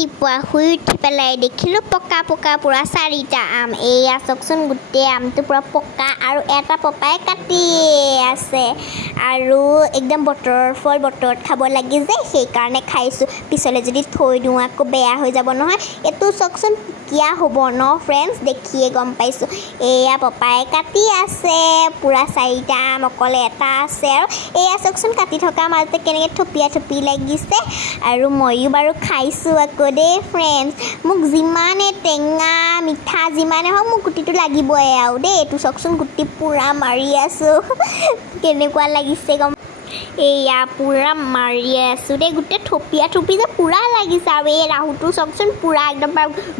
ৰাতিপুৱা শুই উঠি পেলাই দেখিলোঁ পকা পকা পুৰা 4টা আম। এয়া চাওকচোন গোটেই আমটো পুৰা পকা আৰু এটা পপাই কাটি আছে আৰু একদম বতৰৰ ফল বতৰত খাব লাগি যে সেইকাৰণে খাইছোঁ। পিছলৈ যদি থৈ দিওঁ আকৌ বেয়া হৈ যাব নহয়। এইটো চাওকচোন কিয়া হ'ব ন ফ্ৰেণ্ডছ, দেখিয়ে গম পাইছোঁ। এয়া পপাই কাটি আছে পুৰা 4টা আম, অকলে এটা আছে আৰু এয়া চাওকচোন কাটি থকা মাজতে কেনেকৈ থপিয়া থপি লাগিছে আৰু ময়ো বাৰু খাইছোঁ আকৌ দেই ফ্ৰেণ্ডছ। মোক যিমানে টেঙা মিঠা যিমানে হওক মোক গুটিটো লাগিবই আৰু দেই। এইটো চাওকচোন গুটি পুৰা মাৰি আছোঁ কেনেকুৱা লাগিছে গম। এয়া পুৰা মাৰি আছোঁ দেই, গোটেই থপিয়া থপি যে পুৰা লাগিছে আৰু এই ৰাহুটো চাওকচোন পুৰা একদম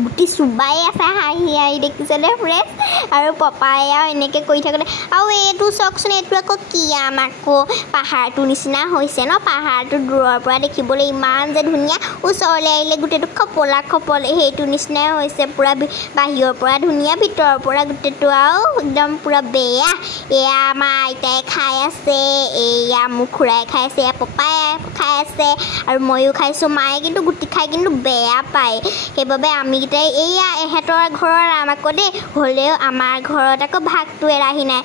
গুটি চুবাই আছে হাঁহি হাঁহি, দেখিছেনে ফ্ৰেণ্ডছ। আৰু পপাই আৰু এনেকৈ কৰি থাকোঁতে আৰু এইটো চাওকচোন এইটো আকৌ কি আম, আকৌ পাহাৰটোৰ নিচিনা হৈছে ন। পাহাৰটো দূৰৰ পৰা দেখিবলৈ ইমান যে ধুনীয়া, ওচৰলৈ আহিলে গোটেইটো খপলা খপল সেইটো নিচিনাই হৈছে। পুৰা বাহিৰৰ পৰা ধুনীয়া, ভিতৰৰ পৰা গোটেইটো আৰু একদম পুৰা বেয়া। এয়া আমাৰ আইতাই খাই আছে, এয়া মোৰ খুৰাই খাই আছে, এয়া পপাই খাই আছে আৰু ময়ো খাইছোঁ। মায়ে কিন্তু গুটি খাই কিন্তু বেয়া পায়, সেইবাবে আমিকেইটাই এয়া এহেঁতৰ ঘৰৰ আম আকৌ দেই, হ'লেও আমাৰ ঘৰত আকৌ ভাগটো এৰাহি নাই।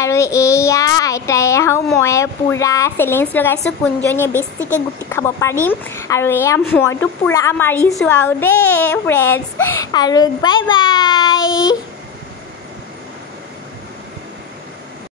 আৰু এয়া আইতাই আৰু মই পুৰা চেলেঞ্জ লগাইছোঁ কোনজনীয়ে বেছিকৈ গুটি খাব পাৰিম। আৰু এয়া মইতো পুৰা মাৰিছোঁ আৰু দেই ফ্ৰেণ্ডছ। আৰু বাই বাই।